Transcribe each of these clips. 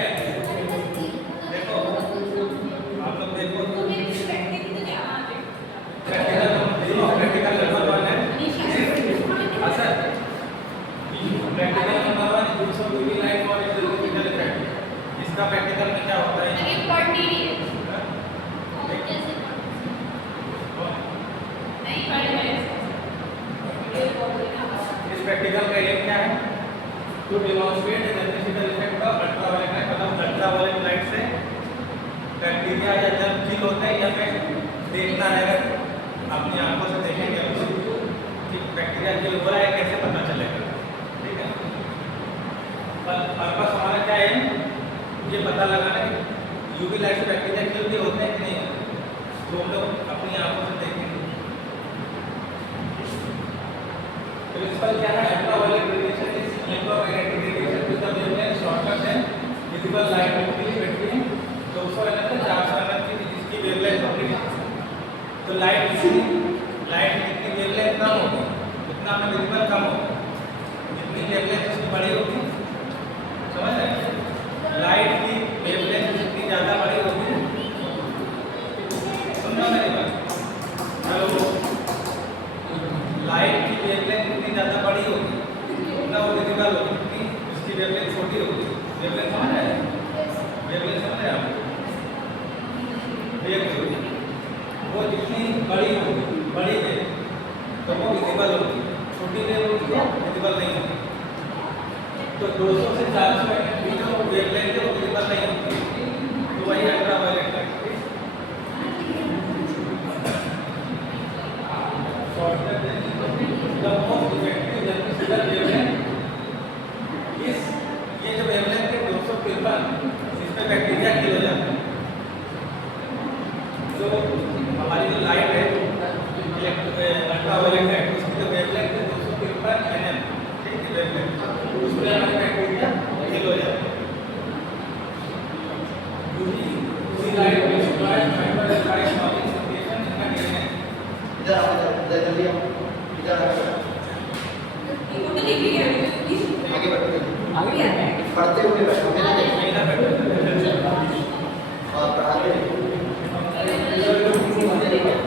है? देखो आप लोग देखो प्रैक्टिकल नंबर 1 है। हाँ sir, practical number 1 use of UV light for its electrical effect. इसका प्रैक्टिकल में क्या होता है? इस प्रैक्टिकल का एम क्या है? To demonstrate electrical effect of ultraviolet light. मतलब अल्ट्रावायलेट लाइट से बैक्टीरिया या जर्म किल होते हैं, या फिर देखना है, अगर अपनी आंखों से देखेंगे कि बैक्टीरिया किल हो रहा है, कैसे पता चलेगा? ठीक है, पर्पस हमारा क्या है? ये पता लगाना कि यूवी लाइट से बैक्टीरिया किल भी होते हैं कि नहीं, तो हम लोग अपनी आंखों से देखेंगे। प्रिंसिपल क्या है? Ultraviolet radiation is electromagnetic radiation with the wavelength shorter than visible light between 200 nm से 400 nm की इसकी वेवलेंथ होगी। तो लाइट की वेवलेंथ कम होगी, उतना हमें विजिबल कम होगा। जितनी वेवलेंथ उसकी बड़ी होगी, समझ रहे हैं? लाइट की वेवलेंथ जितनी ज़्यादा बड़ी होगी, समझो मेरी बात? हेलो, लाइट की वेवलेंथ जितनी ज़्यादा बड़ी होगी उतना वो विजिबल होगी, जितनी उसकी वेवलेंथ छोटी होगी। वेवलेंथ समझ रहे हैं? वेवलेंथ समझ रहे हैं आप? वो जितनी बड़ी होगी, बड़ी वेव तो वो विजिबल होगी, छोटी वेव होगी तो विजिबल नहीं होगी। तो 200 से 400 nm की जो वेवलेंथ है वो विजिबल नहीं होगी, तो वही अल्ट्रावायलेट लाइट है। Shorter than the most effective electrical wavelength इस, ये जो वेवलेंथ है 253, इस पे बैक्टीरिया किल हो जाता है। तो हमारी जो लाइट है अल्ट्रावायलेट लाइट, उसकी जो वेवलेंथ है 253 nm, ठीक है, वेवलेंथ, उसमें हमारे बैक्टीरिया किल हो जाते हैं। UV light destroys microscopic modification in the DNA. इधर आओ, इधर जल्दी आओ, इधर आओ, आगे बढ़ो, पढ़ते हुए बैठो, नहीं ना बैठो और पढ़ाते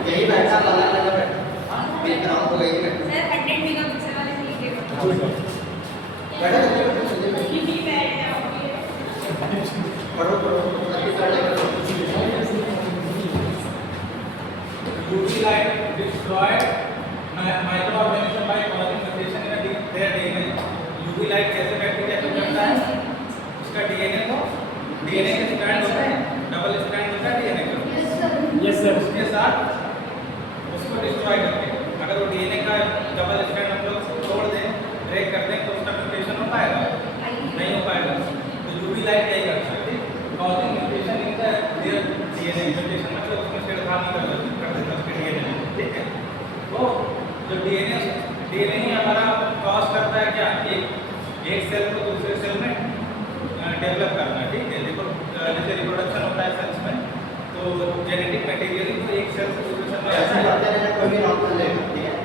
यही बैठा लगा बैठो, मैं कराऊं तो यही बैठो सर। 100 मेगापिक्सल वाले से लीजिए, बैठो पढ़ो UV light destroyed microorganism by causing mutation in their DNA. UV light कैसे बैक्टीरिया को करता है? उसका डीएनए को, डीएनए के स्ट्रैंड होते हैं, डबल स्ट्रैंड होता है डीएनए का। यस सर, उसके साथ उसको डिस्ट्रॉय करते हैं। अगर वो डीएनए का डबल स्ट्रैंड हम लोग तोड़ दें, ब्रेक कर दें, तो उसका म्यूटेशन हो पाएगा? नहीं हो पाएगा। तो यूवी लाइट यही करता है, causing mutation in the there DNA. Mutation मतलब उसमें छेड़खानी कर देता है उसके डीएनए में, ठीक है। तो जो डीएनए ही हमारा कॉज करता है क्या? एक सेल को दूसरे सेल में डेवलप करना, ठीक है। देखो जैसे रिप्रोडक्शन होता है सेल्स में, तो जेनेटिक मटेरियल तो एक सेल से दूसरे सेल में ऐसा करते हैं, कोई नॉर्मल लेगा, ठीक है।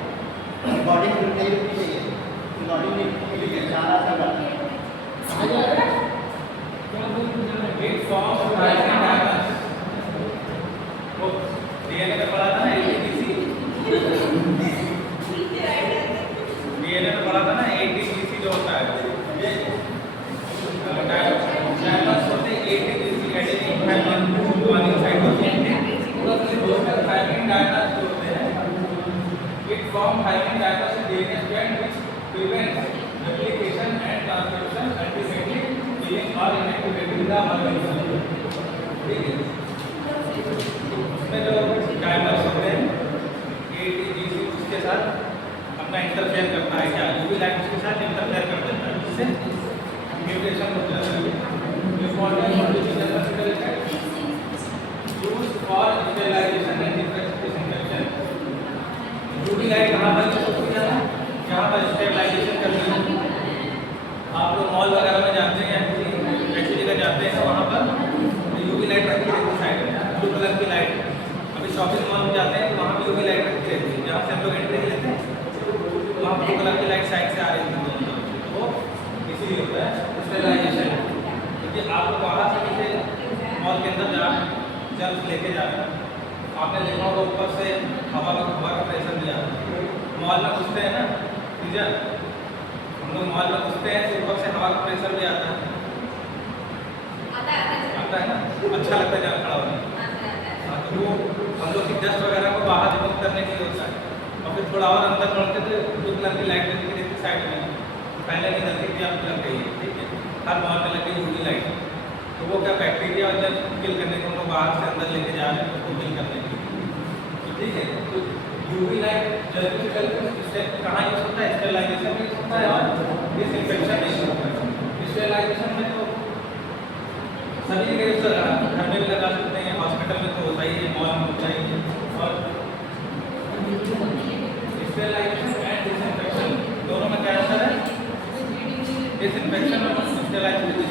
बॉडी में नहीं चाहिए, बॉडी में ठीक है, सारा सब आ जाएगा। एक फॉर्म डायग्राम्स वो डीएनए में पढ़ा था ना, एटीपीसी, डीएनए में पढ़ा था ना, एटीपीसी जो होता है, ये डायग्राम्स होते हैं। एटीपीसी एडेनिन थाइमिन गुआनिन साइटोसिन, पूरा से दोस्त थाइमिन डायग्राम्स होते हैं। It form thymine diagrams in DNA strand which prevents replication and transcription, ultimately killing or inactivating the organism, ठीक है। इसमें जो डायमर्स होते हैं एटीजीसी, उसके साथ अपना इंटरफेयर करता है क्या? यूवी लाइट उसके साथ इंटरफेयर कर देता है, जिससे म्यूटेशन हो जाता है। Important modification used for sterilisation and disinfection. UV light कहाँ पर यूज होती है? जहाँ पर स्टेरिलाइजेशन करनी है। आप लोग मॉल वगैरह में जाते हैं, ऐसी जगह जाते हैं, वहाँ पर यूवी लाइट रखी रहती है साइड में, ब्लू कलर की लाइट। अभी शॉपिंग मॉल में जाते हैं तो वहाँ भी यूवी लाइट रखी रहती है, जहाँ से हम लोग एंट्री लेते हैं, तो वहाँ ब्लू कलर की लाइट साइड से आ रही है दोनों तरफ। वो इसीलिए होता है स्टेरिलाइजेशन। ये आप लोग बाहर से नीचे मॉल के अंदर जा रहे हैं, जब लेके जा रहे हैं, आपने देखा होगा ऊपर से हवा का प्रेशर भी आता है। मॉल में घुसते हैं ना, ठीक है, हम लोग मॉल में घुसते हैं तो ऊपर से हवा का प्रेशर भी आता है ना, अच्छा लगता है जहाँ खड़ा होने। हाँ, तो वो हम लोग की डस्ट वगैरह को बाहर रिमूव करने के लिए होता है। और फिर थोड़ा और अंदर बढ़ते तो ब्लू कलर की लाइट लगी रहती साइड में, पहले नहीं लगती थी, अब लग गई है, ठीक है। हर मॉल में लगी यूवी लाइट, तो वो क्या बैक्टीरिया और जब किल करने को हम लोग बाहर से अंदर लेके जा रहे हैं उसको किल करने के लिए, ठीक है। तो यूवी लाइट जल्दी से जल्दी इससे कहाँ यूज होता है, स्टेरिलाइजेशन में यूज होता है और डिसइंफेक्शन में यूज होता है। स्टेरिलाइजेशन में तो सभी जगह यूज कर रहा है, घर में भी लगा सकते हैं, हॉस्पिटल में तो होता ही है, मॉल में होता ही है। और स्टेरिलाइजेशन एंड डिसइंफेक्शन दोनों में क्या अंतर है? डिसइंफेक्शन और स्टेरिलाइजेशन।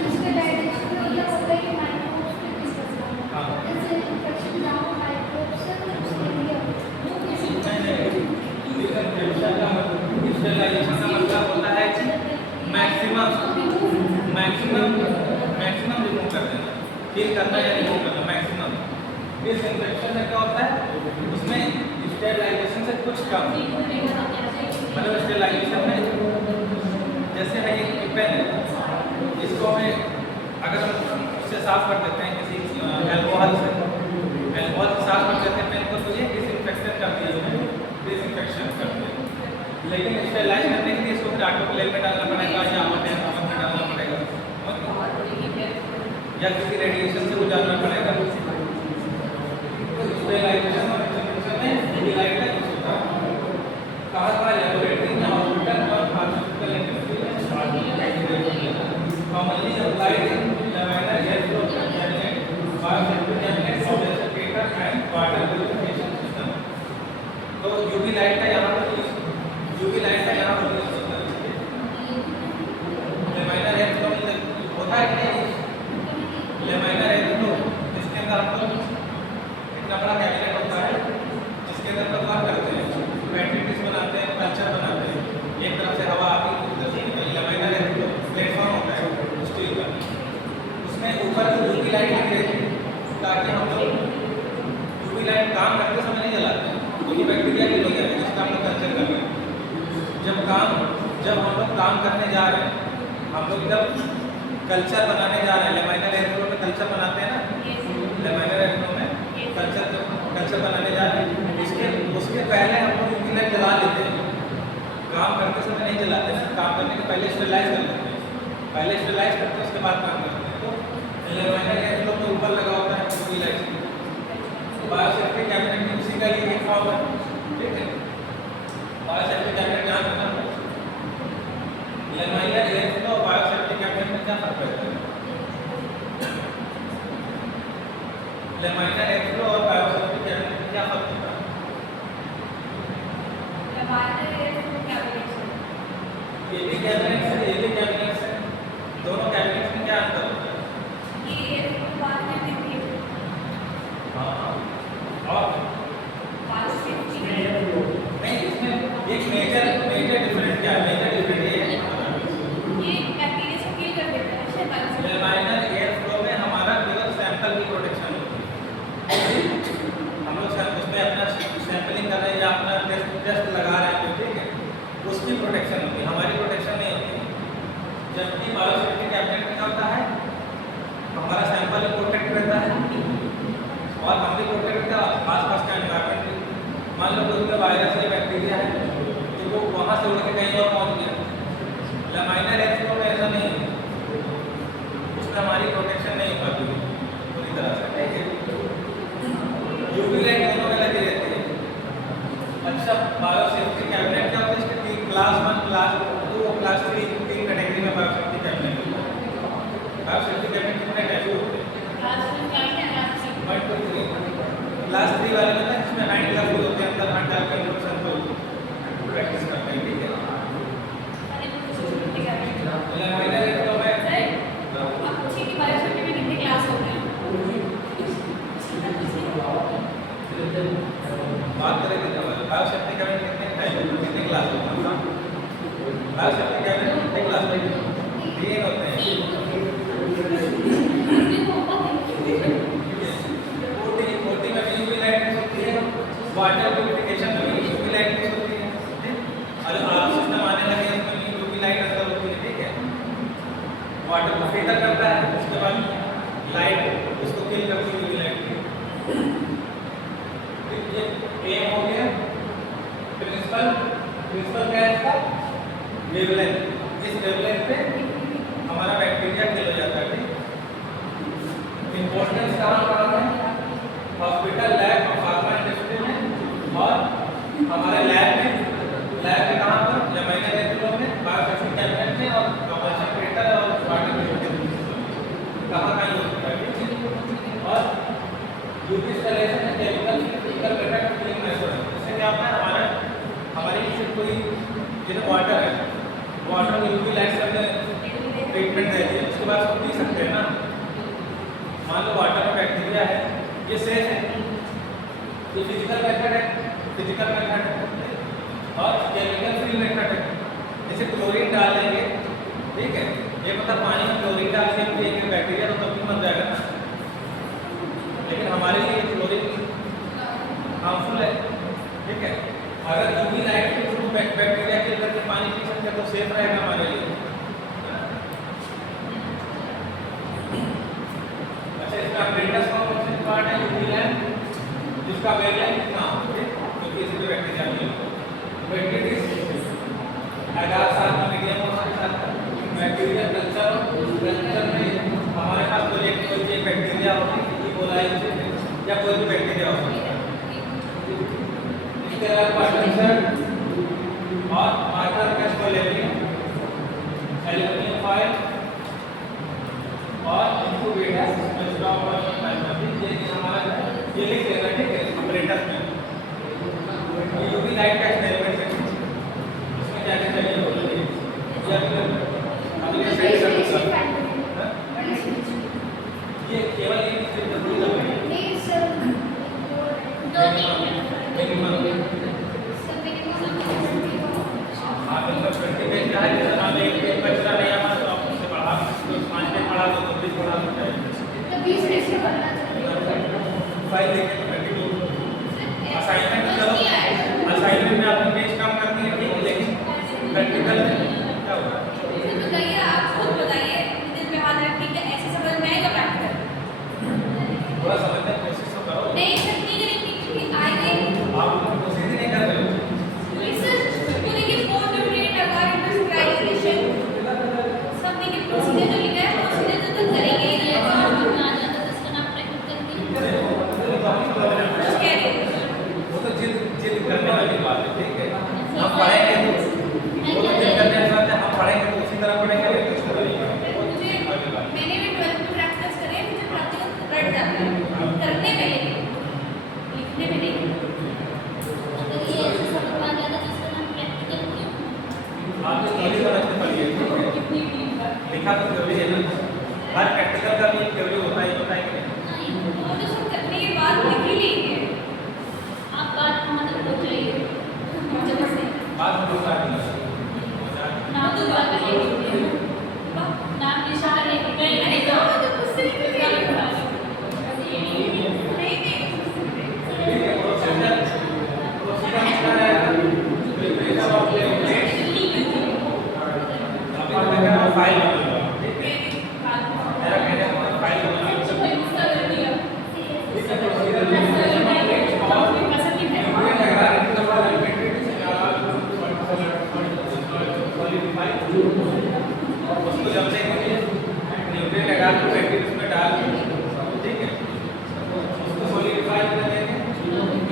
स्टेरिलाइजेशन का मतलब होता है कि मैक्सिमम रिमूव कर देना, किल करना या रिमूव करना मैक्सिमम। डिसइंफेक्शन में क्या होता है, उसमें स्टेरिलाइजेशन से कुछ कम, मतलब स्टेरिलाइजेशन में जैसे है ये पेन है, इसको हमें अगर हम उससे साफ कर देते हैं किसी अल्कोहल से साफ कर देते हैं पेन को, तो ये डिसइंफेक्शन कर दिया, डिसइंफेक्शन कर दिया। लेकिन स्टेरिलाइज करने के लिए इसको फिर ऑटोक्लेव में डालना पड़ेगा या अमन में डालना पड़ेगा या किसी रेडिएशन से गुजारना पड़ेगा। स्टेरिलाइजेशन और डिसइंफेक्शन में यूवी लाइट का यूज होता है। कहाँ लैबोरेटरी में, हॉस्पिटल और फार्मास्यूटिकल इंडस्ट्री में commonly applied in laminar air flow cabinet, biosafety cabinet, objectivator and water purification system. तो यूवी लाइट का यहाँ पर यूवी लाइट का यहाँ पर यूज होता है। लैमिनर एयर फ्लो होता है कि लैमिनर एयर फ्लो, जिसके अंदर हम लोग इतना बड़ा कैबिनेट होता है, जिसके अंदर हम लोग करते हैं, बैटरीज बनाते हैं, कल्चर बनाते हैं, एक तरफ से हवा आती है, दूसरी तरफ से निकलती है। लैमिनर एयर फ्लो प्लेटफॉर्म होता है स्टील का, उसमें ऊपर यूवी लाइट लगी रहती है ताकि हम लोग यूवी लाइट काम करते समय नहीं जलाते, क्योंकि बैक्टीरिया की वजह है जिसका हम लोग कल्चर कर रहे हैं। जब हम लोग काम करने जा रहे हैं, हम लोग जब कल्चर बनाने जा रहे हैं, लैमिनर एयर फ्लो में कल्चर बनाते हैं ना, लैमिनर एयर फ्लो में कल्चर बनाने जा रहे हैं, उसके पहले हम लोग यूवी लाइट जला लेते हैं। काम करते समय नहीं जलाते हैं, काम करने के पहले स्टेरिलाइज कर लेते हैं, पहले स्टेरिलाइज करते हैं उसके बाद काम करते हैं। तो लैमिनर एयर फ्लो के ऊपर लगा होता है यूवी लाइट, बायोसेफ्टी कैबिनेट में उसी का ये एक फॉर्म है, ठीक है। बायोसेफ्टी कैबिनेट जहाँ करना लैमिनर एयर फ्लो और बायोसेफ्टी कैबिनेट में क्या फर्क रहता है? लैमिनर एयर फ्लो और बायोसेफ्टी कैबिनेट में क्या फर्क होता है? ये भी कैबिनेट से दोनों कैबिनेट में क्या अंतर होता है? हाँ, और नहीं, इसमें एक मेजर डिफरेंस क्या है? मेजर डिफरेंस ये है, लैमिनर एयर फ्लो में हमारा केवल सैंपल की प्रोटेक्शन होती है। हम लोग उसमें अपना सैंपलिंग कर रहे हैं या अपना टेस्ट लगा रहे हैं, ठीक है, उसकी प्रोटेक्शन होती है, हमारी प्रोटेक्शन नहीं होती। जबकि बायोसेफ्टी कैबिनेट में क्या होता है, हमारा सैंपल भी प्रोटेक्ट रहता है और हम भी प्रोटेक्ट का आसपास का एनवायरमेंट। मान लो कोई उसमें वायरस या बैक्टीरिया है तो वो वहाँ से उड़ के कहीं और पहुँच गया। लैमिनर एयर फ्लो में ऐसा नहीं है, उसमें हमारी प्रोटेक्शन नहीं हो पाती पूरी तरह से, ठीक है। यूवी लाइट दोनों में लगी रहती है। अच्छा, बायोसेफ्टी कैबिनेट क्या होता है? इसके क्लास 1, क्लास 2, क्लास 3 तीन कैटेगरी में बायोसेफ्टी कैबिनेट होता है। बायोसेफ्टी कैबिनेट कितने टाइप के होते हैं? क्लास 3 वाले में ना, इसमें हैंड ग्लव्स भी होते हैं, अंदर हाथ डाल के प्रैक्टिस करते हैं, ठीक है। वाटर को फिल्टर करता है, उसके बाद लाइट उसको किल करती है यूवी लाइट। ये एम हो गया। प्रिंसिपल क्या है इसका? वेवलेंथ। इस वेवलेंथ पे हमारा बैक्टीरिया किल हो जाता है। ठीक, इंपॉर्टेंस कहाँ है? हॉस्पिटल, लैब और फार्मा इंडस्ट्री में, और हमारे लैब में कहाँ पर? लैबोरेटरी में, बायोसेफ्टी कैबिनेट में, और ऑपरेशन थिएटर और वाटर कहाँ यूज होता है। और यूवी इंस्टॉलेशन है chemical physical method cleaning method. इससे क्या होता है? हमारी कोई जैसे वाटर है, वाटर को यूवी लाइट से ट्रीटमेंट दे दिया, उसके बाद उसको पी सकते हैं ना। मान लो वाटर में बैक्टीरिया है, ये सेफ है, ये फिजिकल मेथड है, और केमिकल फ्री मेथड है। जैसे क्लोरीन डाल देंगे, ठीक है, ये मतलब पानी में क्लोरीन डाल के पिएंगे बैक्टीरिया तो तब भी मर जाएगा ना। लेकिन हमारे लिए क्लोरीन हार्मफुल है, ठीक है। अगर यूवी लाइट के थ्रू बैक्टीरिया किल करके पानी पी सकते हैं तो सेफ रहेगा हमारे लिए। अच्छा, इसका अप्रेंटिस कौन सा पार्ट है? यूवी लैम्प, जिसका वेवलेंथ कितना होता है, क्योंकि इसमें बैक्टीरिया मिल बैक्टीरिया अगर साथ में मीडियम हो सकता है। बैक्टीरिया कल्चर में हमारे पास कोई एक बैक्टीरिया होती है, इकोलाई या कोई भी बैक्टीरिया हो सकता है। इसके अलावा और मार्कर कैस्टोलेरियम, एल्यूमिनियम फॉयल और इंक्यूबेटर स्टॉप और ये हमारा ये लिख लेना, ठीक है, ऑपरेटर में। यूवी लाइट का एक्सपेरिमेंट है, इसमें क्या क्या चाहिए बोलिए। अगले साइड ये केवल एक नहीं सर, असाइनमेंट में आपने पेज काम करनी है, ठीक है, लेकिन प्रैक्टिकल में क्या होगा? बताइए, आप खुद बताइए, दिल पे हाथ रख के ऐसे समझ में आएगा प्रैक्टिकल? थोड़ा समझने की कोशिश तो करो। नहीं सर, नहीं करेंगे, आएंगे आप कोशिश ही नहीं कर रहे हो। पूरे के फोर डिफरेंट अगर इंडस्ट्रियलाइजेशन सब के प्रोसीजर जो लिखा है, प्रोसीजर तो करेंगे ही नहीं। और आ जाता है इसका नाम प्रैक्टिकल वो तो जिद करने वाली बात है, ठीक है। हम पढ़ेंगे तो वो तो जिद करने वाली बात है, हम पढ़ेंगे तो उसी तरह पढ़ेंगे, लेकिन उस तरह नहीं पढ़ेंगे। मैंने भी 12th में प्रैक्टिस करे, मुझे प्रैक्टिकल रट जाता है करने में, लिखने में नहीं। अगर ये ऐसे सब आ जाता है जिसका नाम प्रैक्टिकल क्यों? आप थ्योरी समझते पढ़िए, ठीक है, लिखा तो थ्योरी है ना, हर प्रैक्टिकल का भी एक थ्योरी होता है, होता है कि नहीं? वो तो सब करने के बाद लिख ही लेंगे। आप बात मतलब हो जाइए, जब से बात हम लोग नाम तो बात करेंगे, नाम निशान है अरे तो उससे ठीक है, प्रोसीजर क्या है? प्रिपरेशन ऑफ फाइल बनाना, ठीक है, मेरा कहने का मतलब फाइल बनाना, ठीक है, प्रोसीजर उसको जब से न्यूट्रिएंट अगर को बैक्टीरिया में डाल के, ठीक है, उसको सॉलिडिफाई कर देंगे,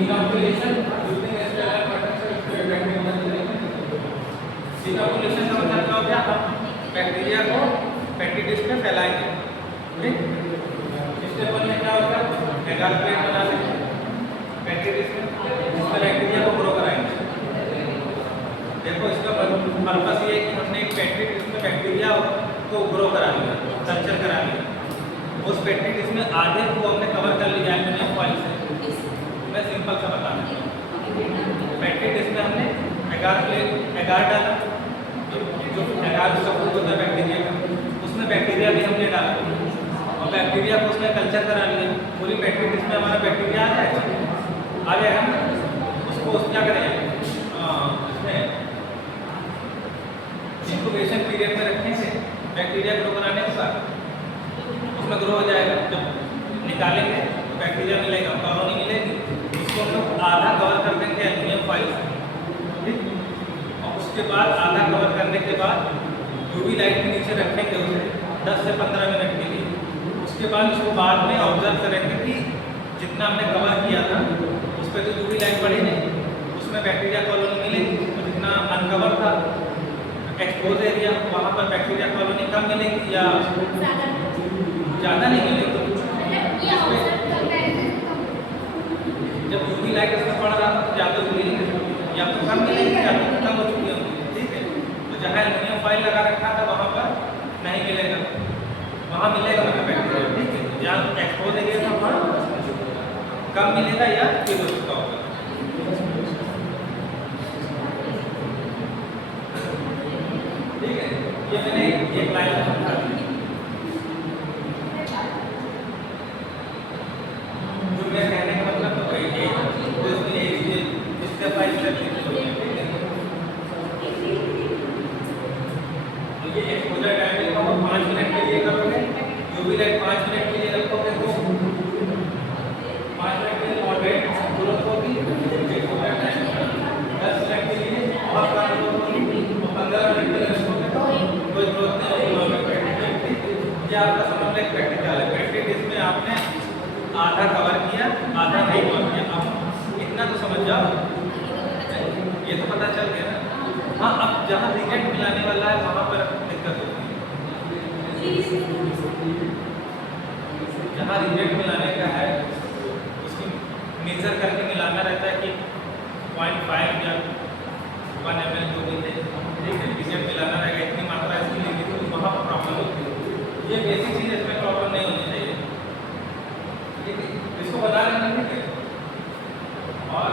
इनॉकुलेशन यूजिंग एस्टेरल प्रोटेक्शन बैक्टीरिया। इनॉकुलेशन का मतलब क्या हो गया? हम बैक्टीरिया को पेट्री में फैलाएंगे, ठीक। स्टेप 1 में क्या होगा? एगार प्लेट बना लेंगे पेट्री में, उसमें बैक्टीरिया को ग्रो कराएंगे। देखो, इसका पर्पस ये है कि हमने एक पेट्री डिश में बैक्टीरिया को ग्रो करा लिया, कल्चर करा लिया। उस पेट्री डिश में आधे को हमने कवर कर लिया एल्यूमिनियम फॉइल से। मैं सिंपल सा बता रहा हूँ। पेट्री डिश में हमने एगार डाला, जो एगार का फूड होता है बैक्टीरिया का, उसमें बैक्टीरिया भी हमने डाला और बैक्टीरिया को उसमें कल्चर करा लिया। पूरी पेट्री डिश में हमारा बैक्टीरिया आ जाएगा ना, उसको क्या करेंगे? इंक्यूबेशन पीरियड में रखेंगे बैक्टीरिया ग्रो कराने उसमें ग्रो हो जाएगा। जब निकालेंगे तो बैक्टीरिया मिलेगा, कॉलोनी मिलेगी, इसको हम लोग आधा कवर कर देंगे एल्यूमिनियम फॉइल से, ठीक। और उसके बाद आधा कवर करने के बाद यूवी लाइट के नीचे रखेंगे उसे 10 से 15 मिनट के लिए। उसके बाद उसको बाद में ऑब्जर्व करेंगे कि जितना हमने कवर किया था उस पर तो यूवी लाइट पड़ी नहीं, उसमें बैक्टीरिया कॉलोनी मिलेगी, और जितना अनकवर था एक्सपोज एरिया वहाँ पर बैक्टीरिया कॉलोनी कम मिलेगी या ज़्यादा नहीं मिलेगी। मतलब ये ऑब्जर्व करता है जब यूवी लाइट इसमें पड़ रहा था तो या तो मिलेगी या तो कम मिलेगी या तो खत्म हो चुकी होगी, ठीक है। तो जहाँ एल्यूमिनियम फॉइल लगा रखा था वहाँ पर नहीं मिलेगा, वहाँ मिलेगा मतलब बैक्टीरिया, ठीक है। जहाँ एक्सपोज एरिया था वहाँ कम मिलेगा या फिर हो चुका होगा। ठीक है, ये मैंने एक लाइन में समझा दी। जो मैं कहने का मतलब तो वही है, तो इसमें एक स्टेप बाय स्टेप लिखी है, ठीक है। तो ये एक्सपोजर टाइमिंग को 5 मिनट के लिए करोगे, यूवी लाइट 5 मिनट के लिए रखोगे तो 5 मिनट के लिए मॉडरेट ग्रोथ होगी, एक्सपोजर टाइम 10 मिनट के लिए और कम ग्रोथ होगी, और 15 मिनट के लिए रखोगे तो कोई ग्रोथ नहीं होगी। ये आपका समझ लो एक प्रैक्टिकल है। प्रैक्टिस में आपने आधा कवर किया, आधा नहीं कवर किया। अब इतना तो समझ जाओ, ये तो पता चल गया ना। हाँ, अब जहाँ रिजेक्ट मिलाने वाला है वहाँ पर दिक्कत होती है। जहाँ रिजेक्ट मिलाने का है उसकी मेजर करके मिलाना रहता है कि 0.5 या 1 ml जो भी है, ठीक है। रिजेक्ट मिलाना रहेगा, इतनी मात्रा इसकी लेगी तो वहाँ पर प्रॉब्लम होती है। ये बेसिक चीज़, इसमें प्रॉब्लम नहीं होनी चाहिए, इसको बता लेना, ठीक है। और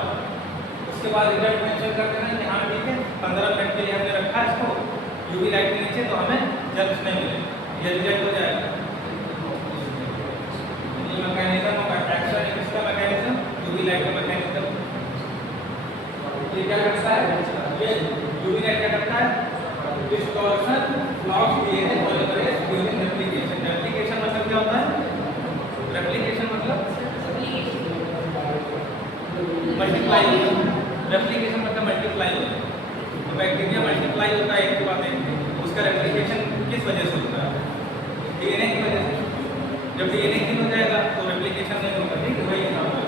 उसके बाद रिजल्ट मेंशन कर देना कि हाँ ठीक है 15 मिनट के लिए हमने रखा इसको यूवी लाइट के नीचे, तो हमें जल्द नहीं मिलेगा, ये रिजेक्ट हो जाएगा। ये मैकेनिज्म ऑफ अट्रैक्शन, इसका मैकेनिज्म यूवी लाइट का मैकेनिज्म ये क्या करता है, ये यूवी लाइट क्या करता है, distortion blocks DNA polymerase during replication. Replication मतलब क्या होता है, रेप्लिकेशन मतलब मल्टीप्लाई होना, रेप्लिकेशन मतलब मल्टीप्लाई होना। तो बैक्टीरिया मल्टीप्लाई होता है एक के बाद एक, उसका रेप्लिकेशन किस वजह से होता है, डीएनए की वजह से। जब डीएनए किल हो जाएगा तो रेप्लिकेशन नहीं होगा, ठीक है। वही हिसाब है।